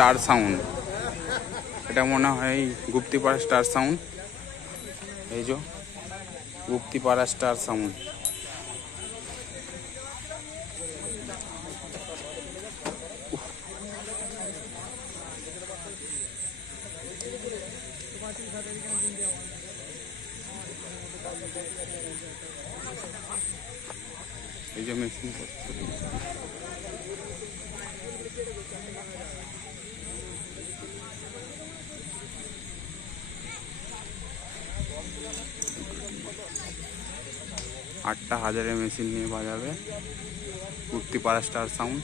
Star sound, এটা মনে হয় গুপ্তিপাড়া স্টার সাউন্ড। এই যে গুপ্তিপাড়া স্টার সাউন্ড। এই যে মেশিন আটটা হাজারের মেশিন নিয়ে বাজাবে গুপ্তিপাড়া স্টার সাউন্ড।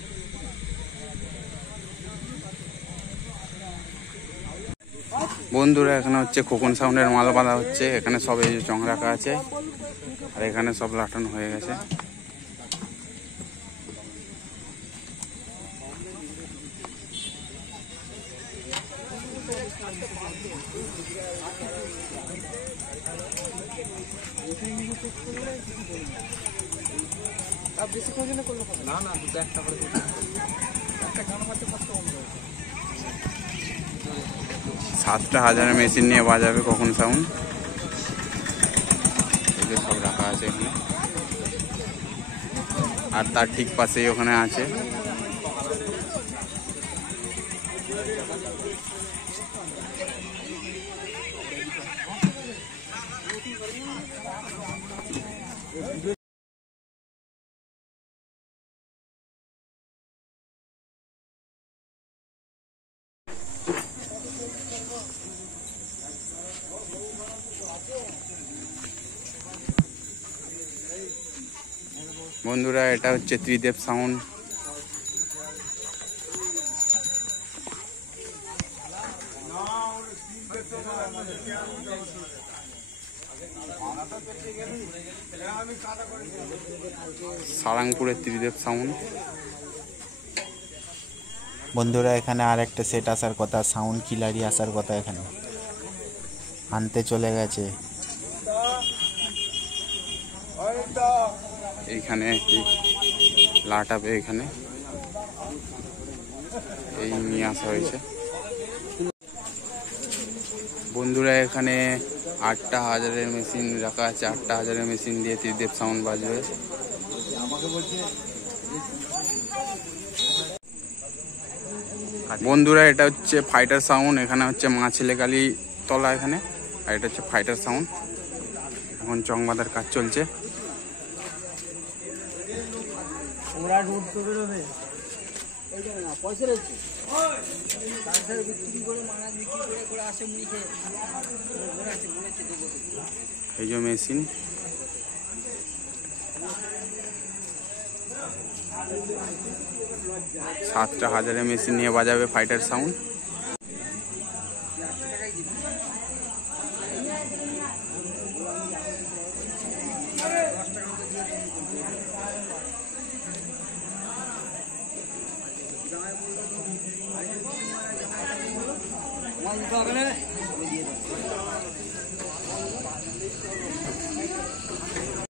বন্ধুরা এখানে হচ্ছে খোকন সাউন্ডের মাল বাঁধা হচ্ছে। এখানে সব এই যে চং রাখা আছে, আর এখানে সব লাটানো হয়ে গেছে। সাতটা হাজারের মেশিন নিয়ে বাজাবে খোকন সাউন্ড। এগুলো সব রাখা আছে এখানে, আর তার ঠিক পাশেই ওখানে আছে বন্ধুরা। এটা হচ্ছে ত্রিদেব সাউন্ড। সারাংপুরের ত্রিদেব সাউন্ড। বন্ধুরা এখানে আর একটা সেট আসার কথা, সাউন্ড কিলারি আসার কথা, এখানে আনতে চলে গেছে। এইখানে লাটাবে, এখানে এই নিয়ে আসা হয়েছে। বন্ধুরা এখানে আটটা হাজারের মেশিন রাখা আছে। আটটা হাজারের মেশিন দিয়ে ত্রিদেব সাউন্ড বাজবে। বন্ধুরা এটা হচ্ছে ফাইটার সাউন্ড। এখানে হচ্ছে মা ছেলে কালী তলা এখানে, আর এটা হচ্ছে ফাইটার সাউন্ড। এখন চং বাঁধার কাজ চলছে। এই যে মেশিন, সাতটা হাজারের মেশিন নিয়ে বাজাবে ফাইটার সাউন্ড।